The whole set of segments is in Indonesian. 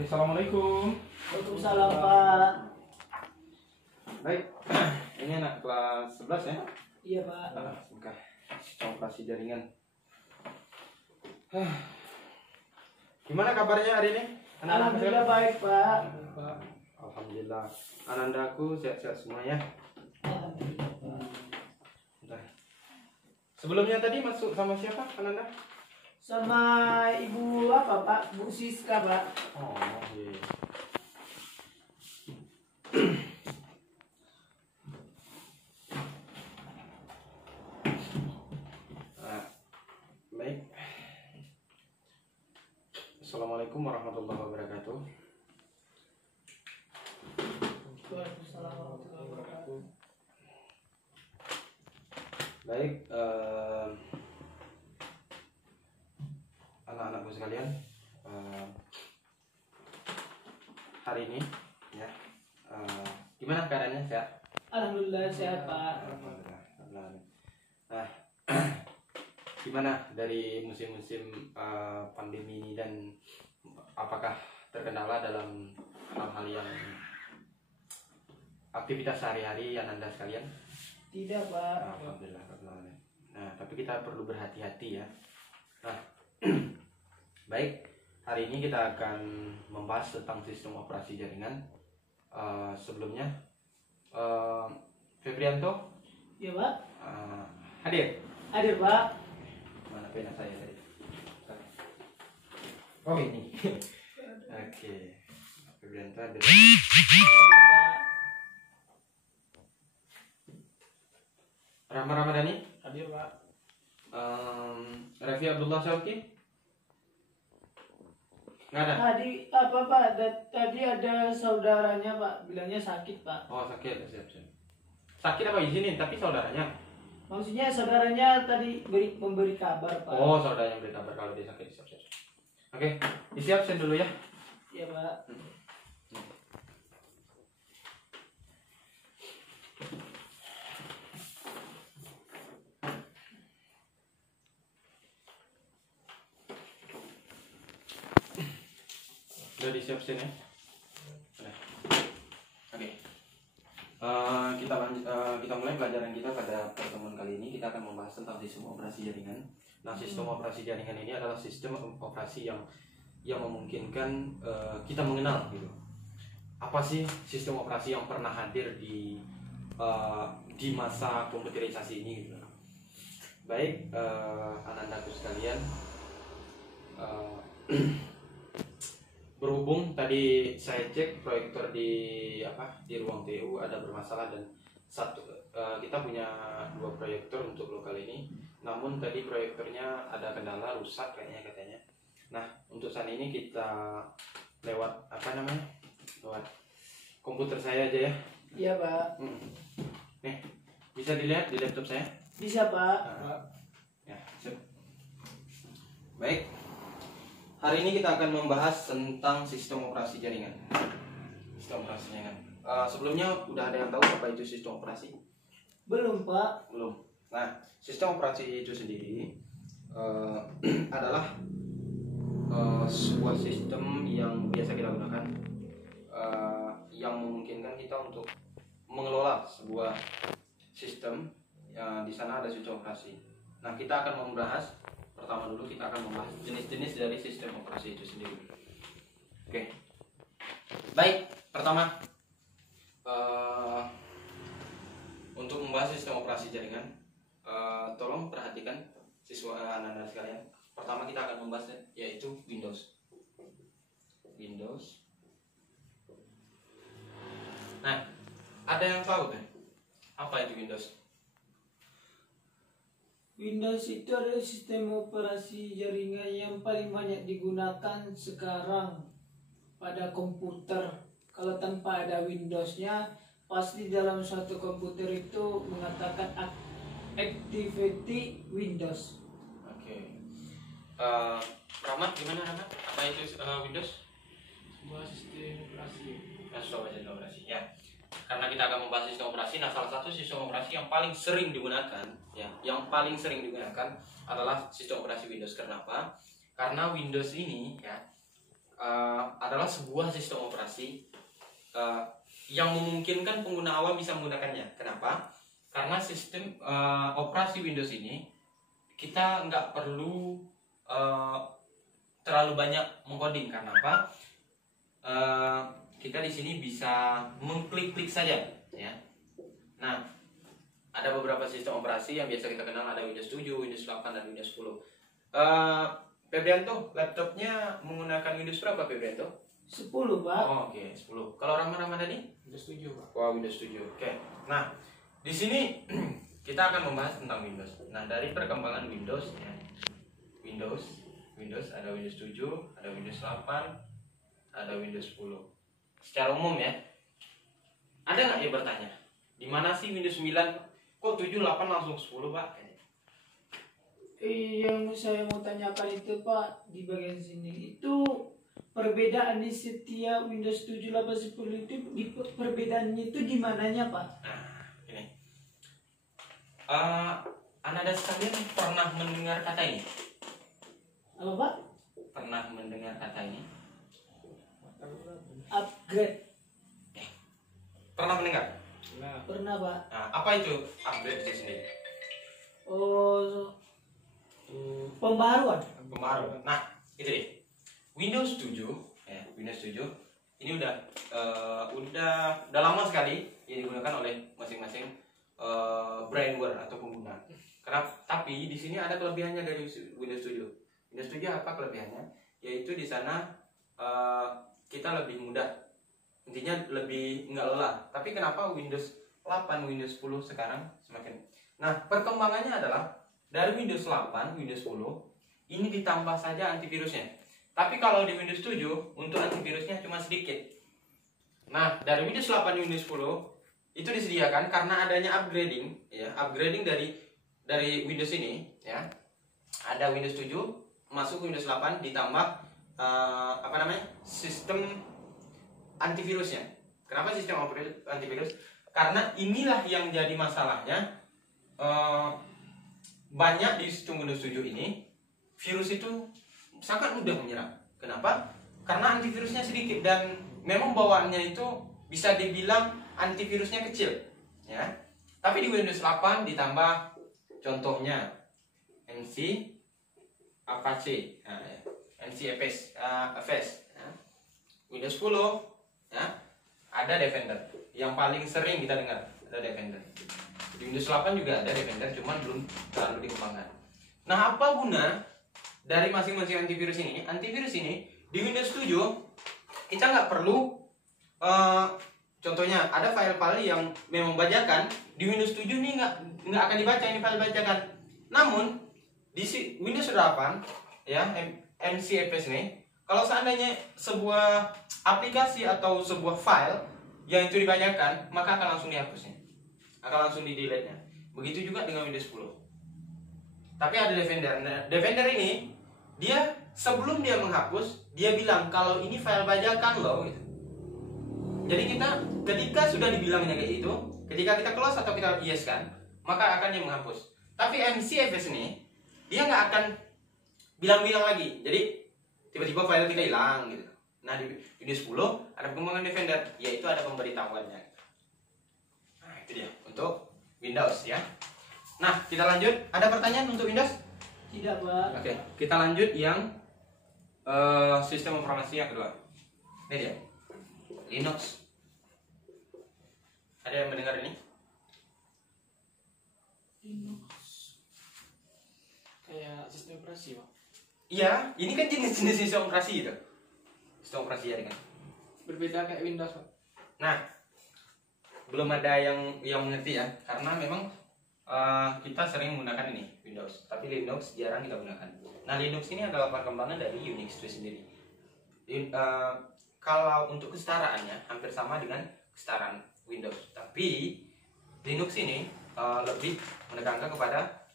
Assalamualaikum. Waalaikumsalam, Pak. Baik, ini anak kelas 11 ya? Iya, Pak. Oke, operasi jaringan. Gimana kabarnya hari ini? Alhamdulillah baik, Pak. Alhamdulillah. Anandaku sehat-sehat semua ya. Alhamdulillah, Pak. Bentar. Sebelumnya tadi masuk sama siapa, Ananda? Sama Ibu apa, Pak? Bu Siska, Pak. Oh, iya. Baik. Assalamualaikum warahmatullahi wabarakatuh. Waalaikumsalam warahmatullahi wabarakatuh. Baik, anak-anakku sekalian, hari ini ya, gimana keadaannya, sehat? Alhamdulillah sehat, Pak. Alhamdulillah. Nah, gimana dari musim-musim pandemi ini dan apakah terkendala dalam hal-hal yang aktivitas sehari-hari Anda sekalian? Tidak, Pak. Alhamdulillah. Nah, tapi kita perlu berhati-hati ya. Nah, baik, hari ini kita akan membahas tentang sistem operasi jaringan. Sebelumnya, Febrianto, Iya, Pak. hadir. Hadir, Pak. Mana pena saya tadi? Oh ini. Oke, Febrianto hadir. Hadir, Pak. Rahma Ramadhani, Hadir, Pak. Raffi Abdullah Syauki, nggak ada. Tadi apa, Pak? Tadi ada saudaranya, Pak. Bilangnya sakit, Pak. Oh sakit, siap. Sakit apa izinin, tapi saudaranya. Maksudnya saudaranya tadi memberi kabar, Pak. Oh, saudara yang beri kabar kalau dia sakit, siap. Oke, disiapkan dulu ya. Iya, Pak. Udah disiapkan ya. Udah. Oke. Kita mulai pelajaran kita pada pertemuan kali ini. Kita akan membahas tentang sistem operasi jaringan. Nah, sistem operasi jaringan ini adalah sistem operasi yang memungkinkan kita mengenal gitu. Apa sih sistem operasi yang pernah hadir di masa komputerisasi ini gitu. Baik, anak-anakku sekalian, berhubung tadi saya cek proyektor di ruang TU ada bermasalah dan kita punya 2 proyektor untuk lokal ini, namun tadi proyektornya ada kendala rusak katanya. Nah, untuk saat ini kita lewat lewat komputer saya aja ya. Iya, Pak. Nih, bisa dilihat di laptop saya. Bisa, Pak. Ya, sip. Baik. Hari ini kita akan membahas tentang sistem operasi jaringan. Sistem operasi jaringan. Sebelumnya udah ada yang tahu apa itu sistem operasi? Belum, Pak. Belum. Nah, sistem operasi itu sendiri adalah sebuah sistem yang biasa kita gunakan, yang memungkinkan kita untuk mengelola sebuah sistem. Di sana ada sistem operasi. Nah, kita akan membahas. Pertama dulu kita akan membahas jenis-jenis dari sistem operasi itu sendiri. Oke. Baik, pertama untuk membahas sistem operasi jaringan, tolong perhatikan siswa anak-anak sekalian. Pertama kita akan membahas yaitu Windows. Nah, ada yang tahu kan apa itu Windows? Windows itu adalah sistem operasi jaringan yang paling banyak digunakan sekarang pada komputer. Kalau tanpa ada Windows-nya, pasti dalam suatu komputer itu mengatakan activity Windows. Oke. Rahmat, gimana Rahmat? Apa itu Windows? Sebuah sistem operasi. Sistem operasi ya. Karena kita akan membahas sistem operasi, nah salah satu sistem operasi yang paling sering digunakan adalah sistem operasi Windows. Kenapa? Karena Windows ini ya adalah sebuah sistem operasi yang memungkinkan pengguna awam bisa menggunakannya. Kenapa? Karena sistem operasi Windows ini kita nggak perlu terlalu banyak mengcoding. Karena apa? Kita di sini bisa mengklik-klik saja, ya. Nah, ada beberapa sistem operasi yang biasa kita kenal, ada Windows 7, Windows 8, dan Windows 10. Febrianto, laptopnya menggunakan Windows berapa, Febrianto? 10, Pak. Oh, oke, 10. Kalau Rama tadi? Windows 7, Pak. Wah, Windows 7. Oke. Nah, di sini kita akan membahas tentang Windows. Nah, dari perkembangan Windows, ya. Windows ada Windows 7, ada Windows 8, ada Windows 10. Secara umum ya. Ada nggak ya bertanya? Di mana sih Windows 9? Kok 7, 8 langsung 10, Pak? Yang saya mau tanyakan itu, Pak, di bagian sini itu perbedaan di setiap Windows 7, 8, 10 itu perbedaannya itu di mananya, Pak? Nah, ini. Anda sekalian pernah mendengar kata ini? Apa, Pak? Pernah mendengar kata ini? Upgrade. Pernah mendengar? Nah, Pernah, Pak. Nah, apa itu upgrade itu sendiri? Oh, pembaruan. Pembaru. Nah, itu deh. Windows 7, ya, Windows 7 ini udah lama sekali ya digunakan oleh masing-masing brandware atau pengguna. Tapi di sini ada kelebihannya dari Windows 7. Windows 7 apa kelebihannya? Yaitu di sana kita lebih mudah. Intinya lebih nggak lelah. Tapi kenapa Windows 8, Windows 10 sekarang semakin? Nah, perkembangannya adalah dari Windows 8, Windows 10 ini ditambah saja antivirusnya. Tapi kalau di Windows 7 untuk antivirusnya cuma sedikit. Nah, dari Windows 8 Windows 10 itu disediakan karena adanya upgrading, ya, upgrading dari Windows ini, ya. Ada Windows 7 masuk Windows 8 ditambah sistem antivirusnya. Kenapa sistem antivirus? Karena inilah yang jadi masalahnya. Banyak di sistem Windows 7 ini virus itu sangat mudah menyerang. Kenapa? Karena antivirusnya sedikit dan memang bawaannya itu bisa dibilang antivirusnya kecil, ya. Tapi di Windows 8 ditambah contohnya MC Apache, nah, ya. MC FS, ya. Windows 10, ya, ada Defender. Yang paling sering kita dengar ada Defender. Di Windows 8 juga ada Defender, cuman belum terlalu dikembangkan. Nah, apa guna dari masing-masing antivirus ini? Antivirus ini di Windows 7 kita nggak perlu contohnya ada file-file yang memang bajakan di Windows 7 ini nggak akan dibaca ini file bajakan. Namun di Windows 8 ya MCFS ini kalau seandainya sebuah aplikasi atau sebuah file yang itu dibacakan maka akan langsung dihapusnya, akan langsung di delete-nya. Begitu juga dengan Windows 10. Tapi ada Defender. Nah, Defender ini dia sebelum dia menghapus dia bilang kalau ini file bajakan loh gitu. Jadi ketika sudah dibilangnya kayak itu, ketika kita close atau kita yes kan, maka akan dia menghapus. Tapi MCFS ini dia nggak akan bilang-bilang lagi. Jadi tiba-tiba file kita hilang gitu. Nah, di Windows 10 ada perkembangan Defender, yaitu ada pemberitahuannya. Nah, itu dia untuk Windows ya. Nah, kita lanjut. Ada pertanyaan untuk Windows? Tidak, Pak. Oke, kita lanjut yang sistem informasi yang kedua. Ini dia, Linux. Ada yang mendengar ini? Linux kayak sistem operasi, Pak. Iya, ini kan jenis-jenis sistem operasi itu. Sistem operasi ya kan. Berbeda kayak Windows, Pak. Nah, belum ada yang mengerti ya, karena memang kita sering menggunakan ini Windows, tapi Linux jarang kita gunakan. Nah, Linux ini adalah perkembangan dari Unix itu sendiri. Kalau untuk kesetaraannya hampir sama dengan kesetaraan Windows, tapi Linux ini lebih menekankan kepada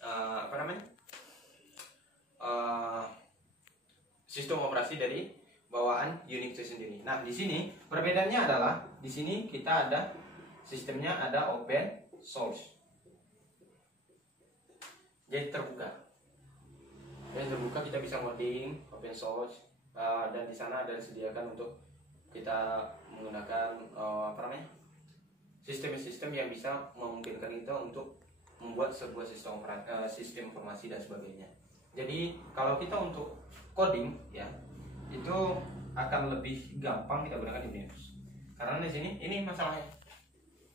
sistem operasi dari bawaan Unix itu sendiri. Nah, di sini perbedaannya adalah di sini kita ada sistemnya ada open source. Jadi terbuka. Dan terbuka kita bisa modding open source dan di sana ada disediakan untuk kita menggunakan sistem-sistem yang bisa memungkinkan kita untuk membuat sebuah sistem informasi dan sebagainya. Jadi kalau kita untuk coding ya itu akan lebih gampang kita gunakan di Linux. Karena di sini ini masalahnya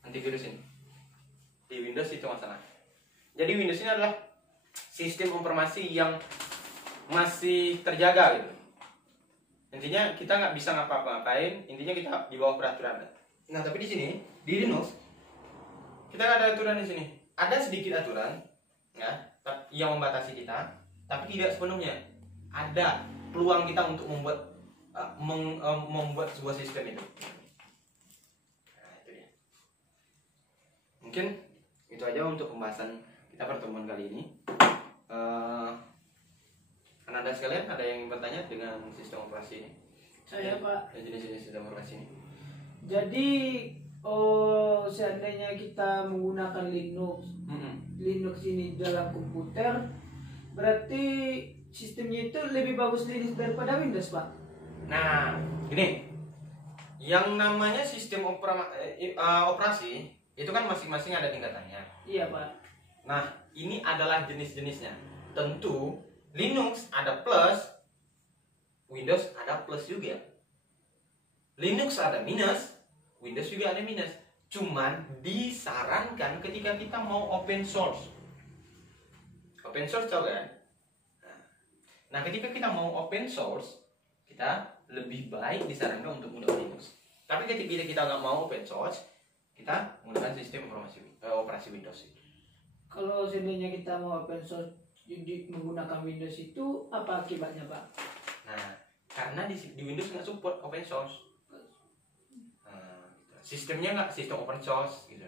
antivirus ini. Di Windows itu masalahnya. Jadi Windows ini adalah sistem informasi yang masih terjaga gitu. Intinya kita nggak bisa ngapa-ngapain, intinya kita di bawah peraturan. Nah tapi di sini di Linux kita nggak ada aturan di sini. Ada sedikit aturan ya yang membatasi kita, tapi tidak sepenuhnya. Ada peluang kita untuk membuat sebuah sistem itu. Nah, itu dia. Mungkin itu aja untuk pembahasan kita pertemuan kali ini. Anda sekalian ada yang ingin bertanya dengan sistem operasi ini? Saya Pak. Jenis-jenis sistem operasi ini. Jadi seandainya kita menggunakan Linux ini dalam komputer, berarti sistemnya itu lebih bagus Linux daripada Windows, Pak. Nah, gini, yang namanya sistem operasi itu kan masing-masing ada tingkatannya. Iya, Pak. Nah, ini adalah jenis-jenisnya. Tentu Linux ada plus, Windows ada plus juga. Linux ada minus, Windows juga ada minus. Cuman disarankan ketika kita mau open source. Open source tahu kan? Nah, ketika kita mau open source, kita lebih baik disarankan untuk menggunakan Linux. Tapi ketika kita nggak mau open source, kita menggunakan sistem operasi Windows. Kalau seandainya kita mau open source menggunakan Windows itu apa akibatnya, Pak? Nah, karena di Windows nggak support open source. Sistemnya nggak sistem open source gitu.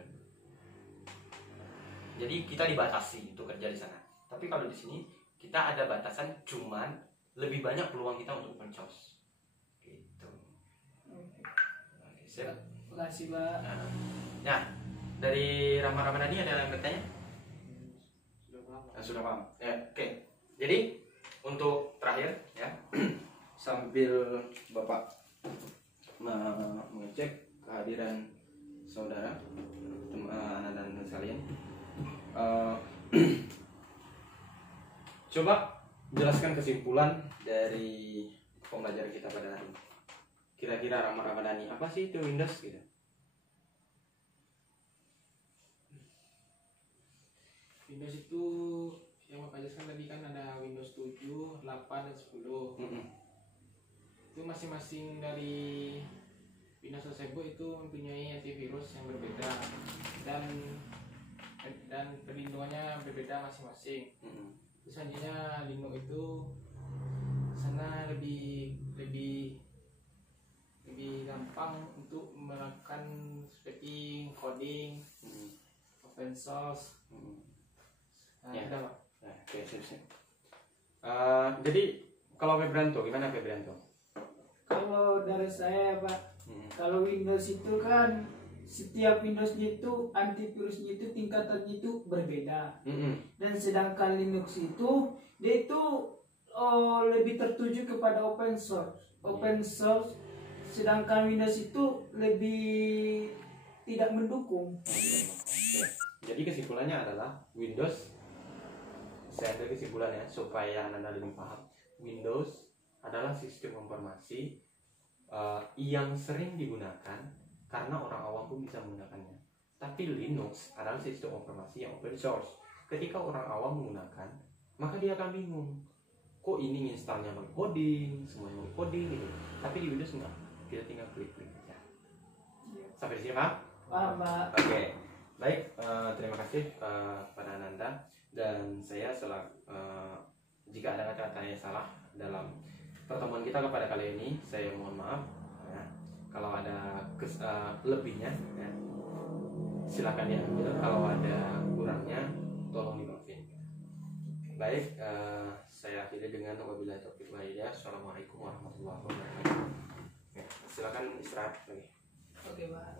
Jadi kita dibatasi untuk kerja di sana. Tapi kalau di sini kita ada batasan, cuman lebih banyak peluang kita untuk open source. Gitu. Oke, siap. Terima kasih, Pak. Nah, dari Rama Ramadhani ada yang bertanya? Sudah paham. Ya, oke. Jadi untuk terakhir ya, sambil Bapak mengecek kehadiran saudara, anak dan sekalian, coba jelaskan kesimpulan dari pembelajaran kita pada hari ini. Kira-kira Rama Ramadhani apa sih itu Windows gitu? Windows itu yang Bapak jelaskan tadi kan ada Windows 7, 8, dan 10. Itu masing-masing dari Windows tersebut itu mempunyai antivirus yang berbeda dan perlindungannya berbeda masing-masing. Terus selanjutnya Linux itu sana lebih gampang untuk melakukan seperti coding, open source. Nah, Ya. udah, Pak. Nah, oke, siap. Jadi kalau Febranto, gimana Febranto? Kalau dari saya, Pak, kalau Windows itu kan setiap Windowsnya itu antivirusnya itu tingkatannya itu berbeda. Dan sedangkan Linux itu dia itu lebih tertuju kepada open source. Sedangkan Windows itu lebih tidak mendukung. Oke. Jadi kesimpulannya adalah Windows, saya ambil kesimpulannya supaya Anda lebih paham. Windows adalah sistem informasi yang sering digunakan karena orang awam pun bisa menggunakannya. Tapi Linux adalah sistem informasi yang open source. Ketika orang awam menggunakan, maka dia akan bingung. Kok ini installnya pakai coding, semuanya pakai coding gitu. Tapi di Windows enggak. Kita tinggal klik-klik aja. Sampai di sini, Pak? Paham, Pak? Oke. Baik, terima kasih pada Ananda, dan saya jika ada kata-kata yang salah dalam pertemuan kita kepada kali ini, saya mohon maaf ya. Kalau ada lebihnya ya, silakan diambil. Kalau ada kurangnya tolong dimaafin. Baik, saya akhiri dengan wabillahi taufiq wal hidayah. Assalamualaikum warahmatullahi wabarakatuh. Ya, silakan istirahat lagi. Oke, Pak.